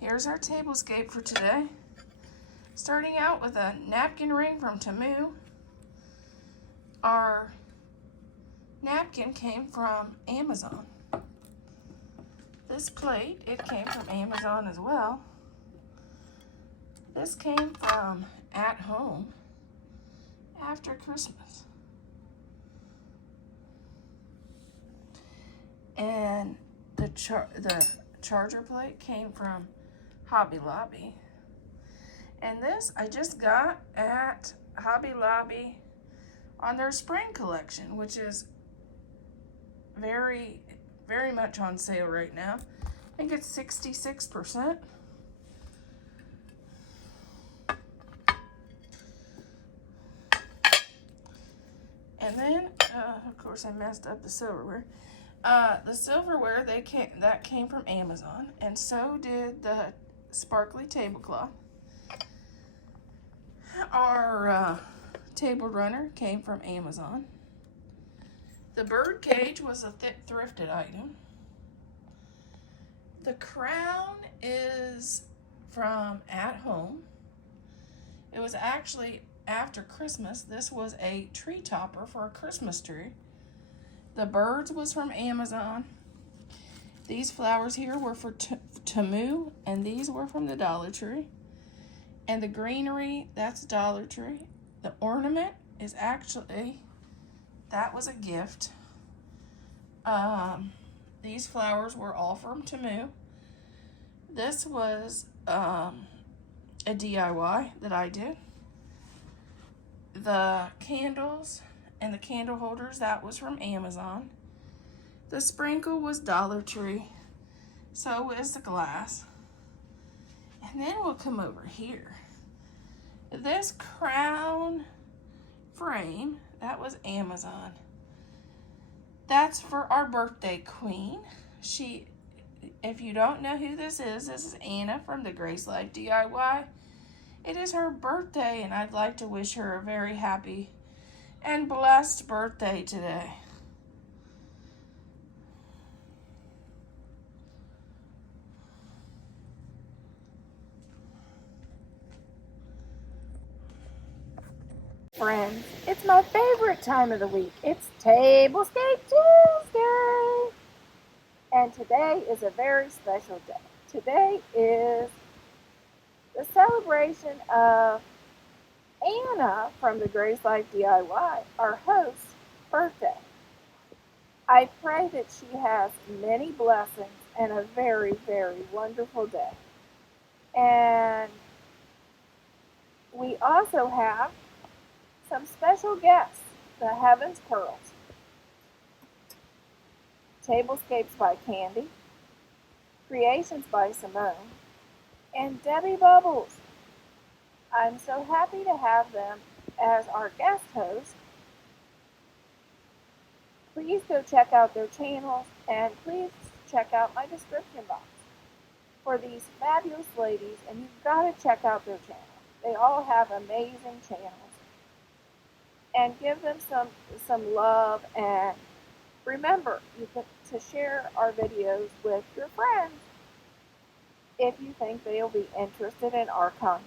Here's our tablescape for today. Starting out with a napkin ring from Tuesdau. Our napkin came from Amazon. This plate, it came from Amazon as well. This came from At Home after Christmas. And the charger plate came from Hobby Lobby. And this I just got at Hobby Lobby on their spring collection, which is very, very much on sale right now. I think it's 66%. And then, of course, I messed up the silverware. The silverware that came from Amazon, and so did the sparkly tablecloth. Our table runner came from Amazon. The bird cage was a thrifted item. The crown is from At Home. It was actually after Christmas. This was a tree topper for a Christmas tree. The birds was from Amazon. These flowers here were for Tuesdau, and these were from the Dollar Tree. And the greenery, that's Dollar Tree. The ornament is actually, that was a gift. These flowers were all from Tuesdau. This was a DIY that I did. The candles and the candle holders, that was from Amazon. The sprinkle was Dollar Tree. So is the glass. And then we'll come over here. This crown frame, that was Amazon. That's for our birthday queen. If you don't know who this is Anna from the Grace Life DIY. It is her birthday, and I'd like to wish her a very happy and blessed birthday today. Friends, it's my favorite time of the week. It's Tablescape Tuesday. And today is a very special day. Today is the celebration of Anna from the Grace Life DIY, our host's birthday. I pray that she has many blessings and a very, very wonderful day. And we also have some special guests, the Heaven's Pearls, Tablescapes by Candy, Creations by Simone, and Debbie Bubbles. I'm so happy to have them as our guest host. Please go check out their channels, and please check out my description box for these fabulous ladies, and you've got to check out their channels. They all have amazing channels. And give them some love, and remember, you can to share our videos with your friends if you think they'll be interested in our content.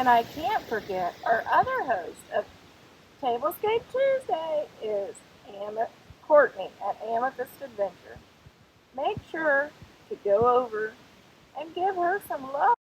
And I can't forget our other host of Tablescape Tuesday is Courtney at Amethyst Adventure. Make sure to go over and give her some love.